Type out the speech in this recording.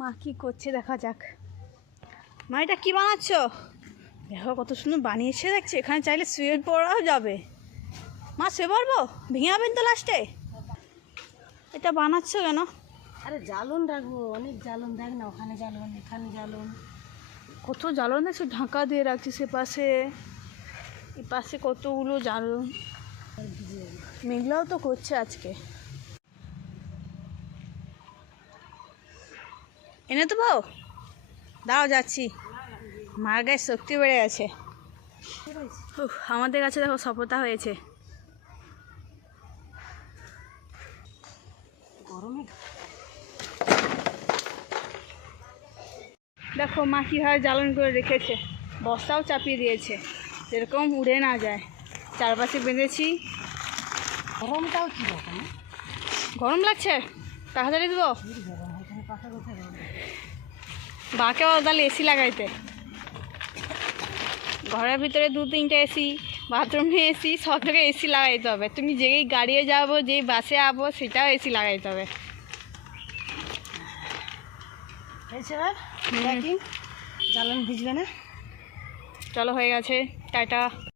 মা কি করছে দেখা যাক। মা এটা কি বানাচ্ছ? দেখো কত সুন্দর বানিয়েছে, দেখছি এখানে চাইলে শুয়ে পড়াও যাবে। মা শুয়ে পড়বো? ভেঙে যাবেন তো লাস্টে। এটা বানাচ্ছ কেন? আরে জ্বালন রাখবো, অনেক জ্বালন, দেখ না ওখানে জ্বালন, এখানে জ্বালন, কত জ্বালন দেখছো, ঢাকা দিয়ে রাখছি সে পাশে, এ পাশে কতগুলো জ্বালন। মেঘলাও তো করছে আজকে। এনে তো বউ দাও, যাচ্ছি। মার গায়ে শক্তি বেড়ে গেছে। আমাদের কাছে দেখো সফলতা হয়েছে। গরমে দেখো মা কীভাবে জ্বালন করে রেখেছে, বস্তাও চাপিয়ে দিয়েছে যেরকম উড়ে না যায়। চারপাশে বেঁধেছি। গরমটাও কি রকম, গরম লাগছে, তাড়াতাড়ি দেবো। গরম এখানে পাখা কোথায় গরম? বাকে তাহলে এসি লাগাইতে। ঘরের ভিতরে 2-3টে এসি, বাথরুমে এসি, সব জায়গায় এসি লাগাইতে হবে। তুমি যেই গাড়িয়ে যাবো, যেই বাসে যাবো, সেটাও এসি লাগাইতে হবে। এছাড়া জ্বালন ভিজবে না। চলো হয়ে গেছে, টাটা।